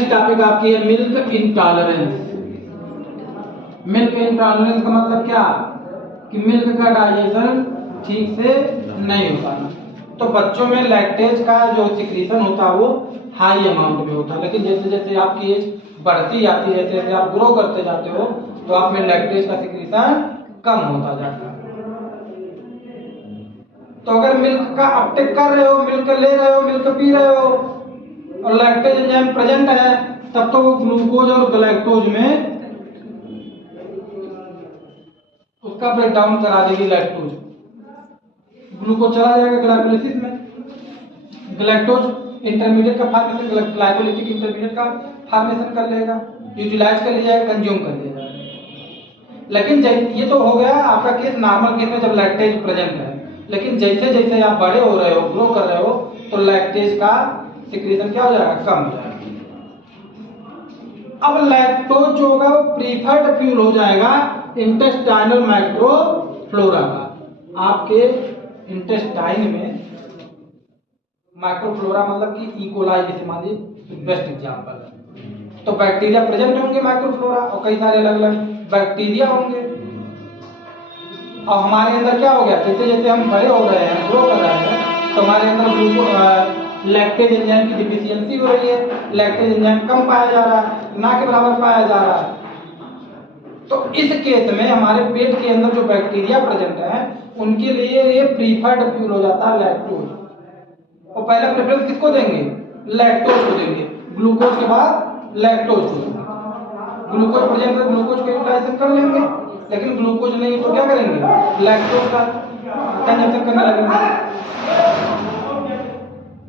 Topic आपकी है milk intolerance. Milk intolerance का मतलब क्या कि मिल्क का डाइजेशन ठीक से नहीं हो पाना। तो बच्चों में लैक्टेज का जो सिक्रीशन होता है वो हाई अमाउंट में होता है, लेकिन जैसे जैसे आपकी एज बढ़ती जाती है, जैसे जैसे आप ग्रो करते जाते हो तो आप में लैक्टेज का सिक्रीशन कम होता जाता है। तो अगर मिल्क का अपटेक कर रहे हो, मिल्क ले रहे हो, मिल्क पी रहे हो और लैक्टेज एंजाइम प्रेजेंट है, तब तो वो ग्लूकोज और गलैक्टोज में उसका ब्रेकडाउन करा देगी लैक्टोज। ग्लूकोज चला जाएगा ग्लाइकोलाइसिस में, गलैक्टोज इंटरमीडिएट का फॉर्मेशन, ग्लाइकोलिटिक इंटरमीडिएट का फॉर्मेशन कर लेगा, यूटिलाइज कर लिया जाएगा, कंज्यूम कर लिया जाएगा। लेकिन ये तो हो गया आपका केस नॉर्मल केस में जब लैक्टेज प्रेजेंट है, लेकिन जैसे जैसे आप बड़े हो रहे हो, ग्रो कर रहे हो, तो लैक्टेज का सिक्रीशन क्या हो जाएगा, कम हो जाएगा। अब लैक्टोज जो होगा वो प्रीफर्ड फ्यूल हो जाएगा इंटेस्टाइनल माइक्रोफ्लोरा का। आपके इंटेस्टाइन में माइक्रोफ्लोरा मतलब कि इकोलाई जैसे मान लीजिए बेस्ट एग्जांपल है, तो बैक्टीरिया प्रेजेंट होंगे माइक्रोफ्लोरा और कई सारे अलग अलग बैक्टीरिया होंगे। और हमारे अंदर क्या हो गया, जैसे जैसे हम बड़े हो रहे हैं, ग्रो कर रहे हैं, तो हमारे अंदर लैक्टेज एंजाइम की डिफिशियंसी हो रही है, लैक्टेज एंजाइम कम पाया जा रहा है, ना के बराबर पाया जा रहा है। तो इस केस में हमारे पेट के अंदर जो बैक्टीरिया प्रेजेंट है उनके लिए ये प्रीफर्ड फ्यूल हो जाता है लैक्टोज। और पहला प्रेफरेंस किसको देंगे, लैक्टोज को देंगे, ग्लूकोज के बाद लैक्टोज को देंगे। ग्लूकोज प्रेजेंट है, ग्लूकोज को यूटिलाइज कर लेंगे, लेकिन ग्लूकोज नहीं तो क्या करेंगे, लैक्टोज का कंजम्पशन करने लगेंगे।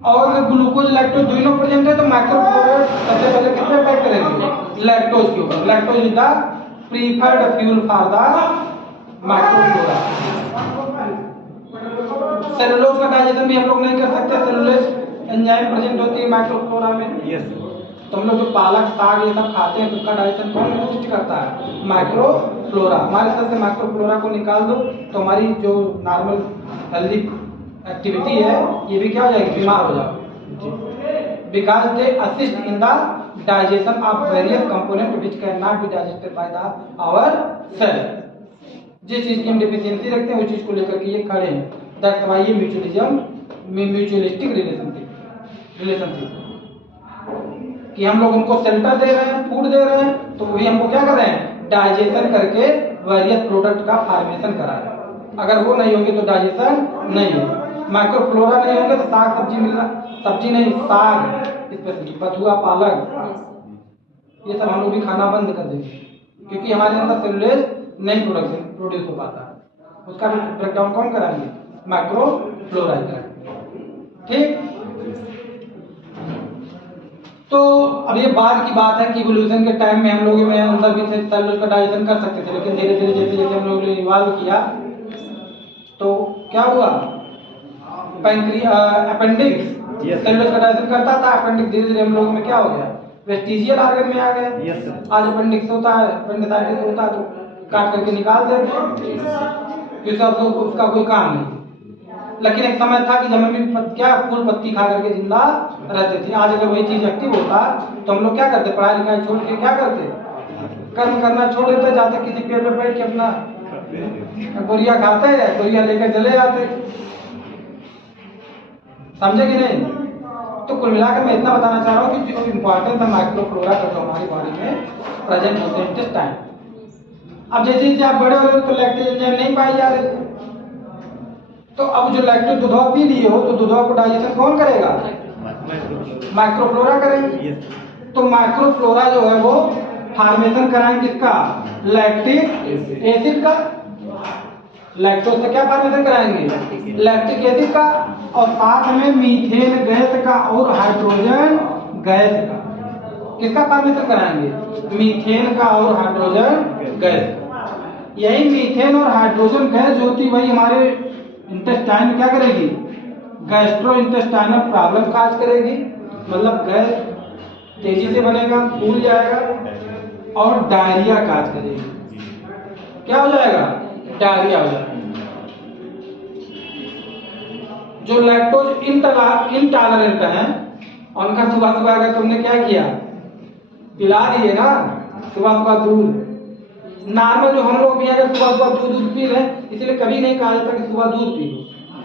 और अगर ग्लूकोज लैक्टोज दोनों प्रेजेंट है तो माइक्रोफ्लोरा सबसे पहले किस पे अटैक करेंगे, लैक्टोज के ऊपर। Lactose is the preferred fuel for the microflora. Cellulose का डाइजेशन भी हम लोग नहीं कर सकते, सेलुलोज एंजाइम प्रेजेंट होती है माइक्रोफ्लोरा में। यस, तो हम लोग जो पालक साग ये सब खाते हैं तो उसका डाइजेशन कौन होस्ट करता है, माइक्रोफ्लोरा। हमारे सेल से माइक्रोफ्लोरा को निकाल दो तो हमारी जो नॉर्मल हेल्दी एक्टिविटी है ये भी क्या हो जाएगी, बीमार हो जाओगे। Because they assist in the digestion of various component which can not be digested by the our cell. जिस चीज की हम डिफिशियंसी रखते हैं उस चीज को लेकर के ये खड़े हैं। दैट्स व्हाई ये म्यूचुअलिस्टिक रिलेशनशिप कि हम लोग उनको शेल्टर दे रहे हैं, फूड दे रहे हैं, तो वही हमको क्या कर रहे हैं, डाइजेशन करके वेरियस प्रोडक्ट का फॉर्मेशन करा रहे हैं। अगर वो नहीं होंगे तो डाइजेशन नहीं होगा। माइक्रोफ्लोरा नहीं होंगे तो साग सब्जी मिलना, सब्जी नहीं साग स्पेशली बथुआ पालक ये सब हम लोग भी खाना बंद कर देंगे, क्योंकि हमारे अंदर सेलुलोज नहीं प्रोड्यूस हो पाता है। उसका भी ब्रेकडाउन कौन कराएंगे, माइक्रोफ्लोरा कराएंगे। ठीक, तो अब ये बाद की बात है कि इवोल्यूशन के टाइम में हम लोग में अंदर भी सेलुलोज का डाइजेशन कर सकते थे, लेकिन धीरे धीरे जैसे जैसे हम लोगों ने इवॉल्व किया तो क्या हुआ, अपेंडिक्स सेलुलोज का डाइजेशन करता था, अपेंडिक्स धीरे धीरे हम लोगों में क्या हो गया, वेस्टिजियल ऑर्गन में आ गए। आज अपेंडिक्स होता है, अपेंडिसाइटिस होता है तो काट करके निकाल देते हैं, क्योंकि उसका कोई काम नहीं। लेकिन एक समय था कि जब हम क्या फूल पत्ती खा करके जिंदा रहते थे। आज अगर वही चीज एक्टिव होता तो हम लोग क्या करते, पढ़ाई लिखाई छोड़ के क्या करते, कर्म करना छोड़ देते, जाते किसी पेड़ पर बैठ के अपना गोरिया खाते हैं, गोरिया लेकर चले जाते। समझे कि नहीं? तो कुल मिलाकर मैं इतना बताना चाह रहा हूँ कि जो इम्पोर्टेंस है माइक्रोफ्लोरा का जो हमारी बॉडी में प्रेजेंट होते हैं इंटेस्टाइन। अब जैसे जैसे आप बड़े हो रहे हो तो लैक्टेज एंजाइम नहीं पाए जा रहे थे, तो अब जो लैक्टोज दूधवा पी लिए हो तो दूधवा को डाइजेशन कौन करेगा, माइक्रोफ्लोरा करेंगे। तो माइक्रोफ्लोरा जो है वो फॉर्मेशन कराएंगे किसका, लैक्टिक एसिड का। लैक्टोज से क्या फॉर्मेशन कराएंगे, लैक्टिक एसिड का, और साथ में मीथेन गैस का और हाइड्रोजन गैस का। किसका फॉर्मेशन कराएंगे, मीथेन का और हाइड्रोजन गैस। यही मीथेन और हाइड्रोजन गैस होती वही हमारे इंटेस्टाइन में क्या करेगी, गैस्ट्रो इंटेस्टाइनल प्रॉब्लम काज करेगी, मतलब गैस तेजी से बनेगा, फूल जाएगा और डायरिया काज करेगी। क्या हो जाएगा, डायरिया हो जाएगा। जो लैक्टोज इंटॉलरेंट है उनका सुबह सुबह अगर तुमने क्या किया, पिला दिए ना सुबह सुबह दूध। नॉर्मल जो हम लोग भी अगर सुबह सुबह दूध पी रहे हैं, इसलिए कभी नहीं कहा जाता कि सुबह दूध पी लो,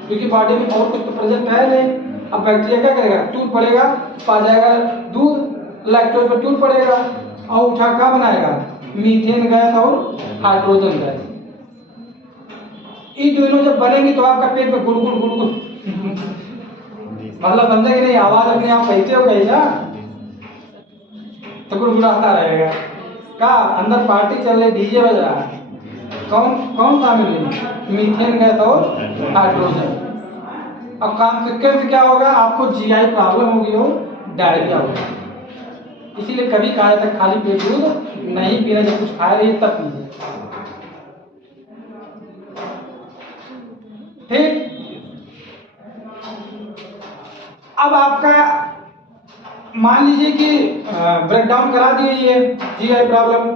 क्योंकि बॉडी में और कुछ तो प्रेजेंट है नहीं। अब बैक्टीरिया क्या करेगा, टूट पड़ेगा, पा जाएगा दूध, लैक्टोज पर टूट पड़ेगा और उठा क्या बनाएगा, मीथेन गैस और हाइड्रोजन गैस। ये दोनों जब बनेंगे तो आपका पेट में गुड़गुड़ गुड़गुड़ मतलब समझे कि नहीं, आवाज अपने आप कैसे हो गई ना, तो गुड़गुड़ाता रहेगा। क्या अंदर पार्टी चल रही, डीजे बज रहा है, कौन कौन शामिल है, मीथेन गैस और हाइड्रोजन। अब कॉन्सिक्वेंस क्या होगा, आपको जीआई प्रॉब्लम होगी और डायरिया होगा। इसीलिए कभी कहा जाता खाली पेट दूध नहीं पीना, जब कुछ खा रही है तब पीजिए। ठीक, अब आपका मान लीजिए कि ब्रेकडाउन करा दिए ये जीआई प्रॉब्लम,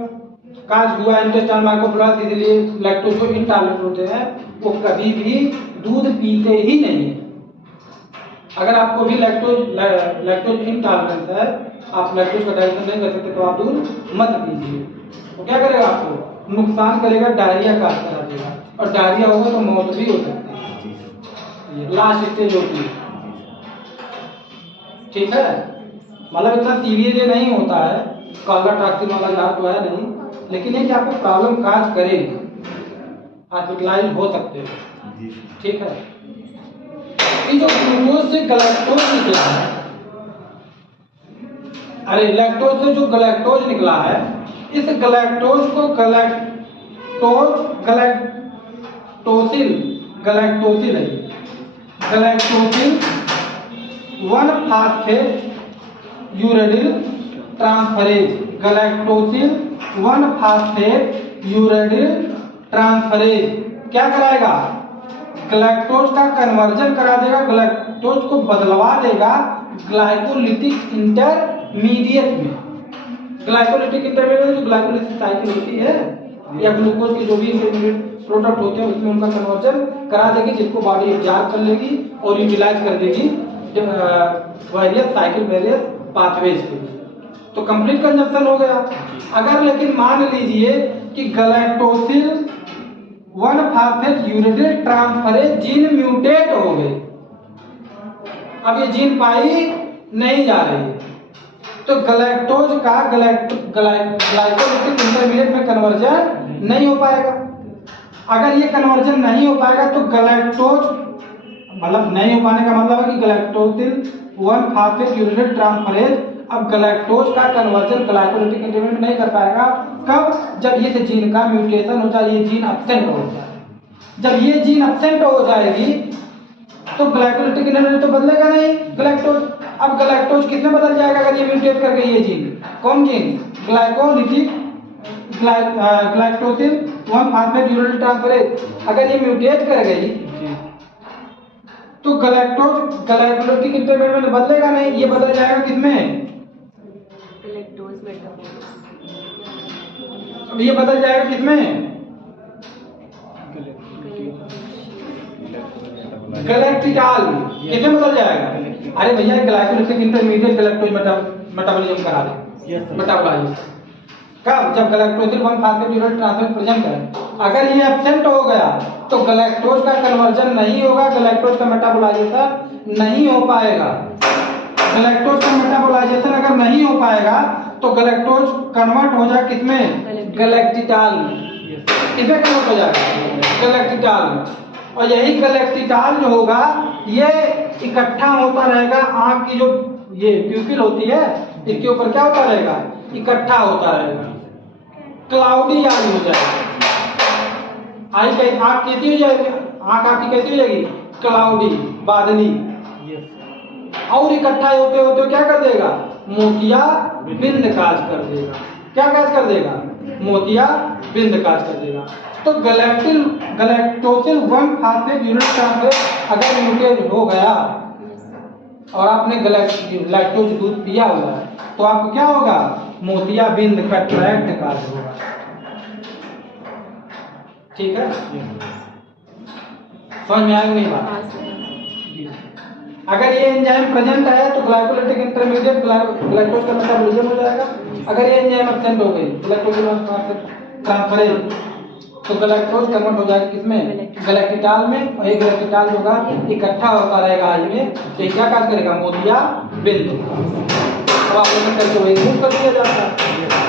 काज हुआ इंटेस्टाइनल माइक्रोफ्लोरा, इसीलिए लैक्टोज को इंटॉलरेंट होते हैं, वो कभी भी दूध पीते ही नहीं है। अगर आपको भी लैक्टोज इंटॉलरेंस है, आप लैक्टोज का डाइजेशन नहीं कर सकते, तो आप दूध मत पीजिए। तो क्या करेगा, आपको नुकसान करेगा, डायरिया का करा देगा, और डायरिया होगा तो मौत भी हो सकती है, लास्ट स्टेज होती है। ठीक है, मतलब इतना सीरियस नहीं होता है, काला टॉक्सिन वाला इलाज तो है नहीं, लेकिन ये कि आपको प्रॉब्लम काज करेगी, हॉस्पिटलाइज हो सकते हो। ठीक है, ये जो ग्लूकोज से गलैक्टोज निकला है, अरे लैक्टोज से जो गलैक्टोज निकला है, इस गलैक्टोज को गलैक्टोसिल है, गलैक्टोसिल 1-फास्फेट यूरेडिल ट्रांसफरेज, गलैक्टोसिल 1-फास्फेट यूरेडिल ट्रांसफरेज क्या कराएगा, ग्लैक्टोज का कन्वर्जन करा देगा, ग्लैक्टोज को बदलवा देगा ग्लाइकोलिटिक इंटरमीडिएट में। ग्लाइकोलिटिक इंटरमीडिएट में जो ग्लाइकोलिसिस साइकिल होती है या ग्लूकोज के जो भी इंटरमीडिएट प्रोडक्ट होते हैं उसमें उनका कन्वर्जन करा देगी, जिसको बॉडी एब्जॉर्ब कर लेगी और यूटिलाइज कर देगी वेरियस साइकिल, वेरियस पाथवेज के। तो कंप्लीट कंजप्शन हो गया। अगर लेकिन मान लीजिए कि गलैक्टोसिल 1-फास्फेट यूरिडिल ट्रांसफरेज जीन म्यूटेट हो गए, अब ये जीन पाई नहीं जा रही है, तो गलैक्टोज का ग्लाइकोलिटिक इंटरमीडिएट में कन्वर्जन नहीं हो पाएगा। अगर ये कन्वर्जन नहीं हो पाएगा तो गलैक्टोज मतलब नहीं हो पाने का मतलब है कि गलैक्टोसिल 1-फास्फेट यूरिडिल ट्रांसफरेज अब गलैक्टोज का कन्वर्जन ग्लाइकोलिटिक इंटरमीडिएट में नहीं कर पाएगा। कब, जब ये जीन का म्यूटेशन हो जाए, ये जीन एब्सेंट हो जाए। जब ये जीन एब्सेंट हो जाएगी तो ग्लाइकोलिटिक इंटरमीडिएट तो बदलेगा नहीं ग्लैक्टोज। अब ग्लैक्टोज किसमें बदल जाएगा अगर ये म्यूटेट कर गई ये जीन, कौन जीन, ग्लाइक्टोसिल 1-फास्फेट यूरिडिल ट्रांसफरेज अगर ये म्यूटेट कर गई तो गलैक्टोज ग्लाइकोलिटिक इंटरमीडिएट में बदलेगा नहीं, ये बदल जाएगा किसमें, अब ये बदल जाएगा किसमें, गलैक्टिडाल में। किसमें बदल जाएगा, अरे भैया ग्लाइकोलिटिक इंटरमीडिएट गलैक्टोज मेटाबॉलिज्म करा दे, मेटाबॉलाइज कब, जब गलैक्टोसिल 1-फास्फेट यूरिडिल ट्रांसफरेज प्रेजेंट है। अगर ये एब्सेंट हो गया तो गलैक्टोज का कन्वर्जन नहीं होगा, गलैक्टोज का मेटाबॉलाइजेशन नहीं हो पाएगा। गलैक्टोज का मेटाबॉलाइजेशन अगर नहीं हो पाएगा तो गलैक्टोज कन्वर्ट हो जाए किसमें, गलैक्टिडाल में। किसमें कन्वर्ट हो जाएगा, गलैक्टिडाल में। और यही गलैक्टिडाल जो होगा ये इकट्ठा होता रहेगा, आंख की जो ये प्यूपिल होती है इसके ऊपर क्या होता रहेगा, इकट्ठा होता रहेगा, क्लाउडी आई हो जाएगी। आई कहीं आंख कैसी हो जाएगी, आंख आपकी कैसी हो जाएगी, क्लाउडी, बादली। और इकट्ठा होते होते क्या कर देगा, मोतिया बिंद काज कर देगा। क्या काज कर देगा, मोतिया बिंद काज कर देगा। तो गलैक्टोसिल 1-फास्फेट यूरिडिल ट्रांसफरेज अगर म्यूटेट हो गया और आपने लैक्टोज दूध पिया हुआ है तो आपको क्या होगा, मोतिया बिंद का ट्रैक्ट काज होगा। ठीक है, समझ में आएगी नहीं बात। अगर ये एंजाइम प्रेजेंट है तो ग्लाइकोलिटिक इंटरमीडिएट ग्लैक्टोज का मेटाबॉलिज्म हो जाएगा। अगर ये एंजाइम एब्सेंट हो गई, गैलेक्टोज ट्रांसफरेज, तो गैलेक्टोज कन्वर्ट हो जाएगा किसमें, गैलेक्टिटाल में, और ये गैलेक्टिटाल होगा इकट्ठा होता रहेगा आई में, तो ये क्या कार्य करेगा, मोतिया बिंदु। अब आप लोगों ने करके वही यूज कर दिया जाता है।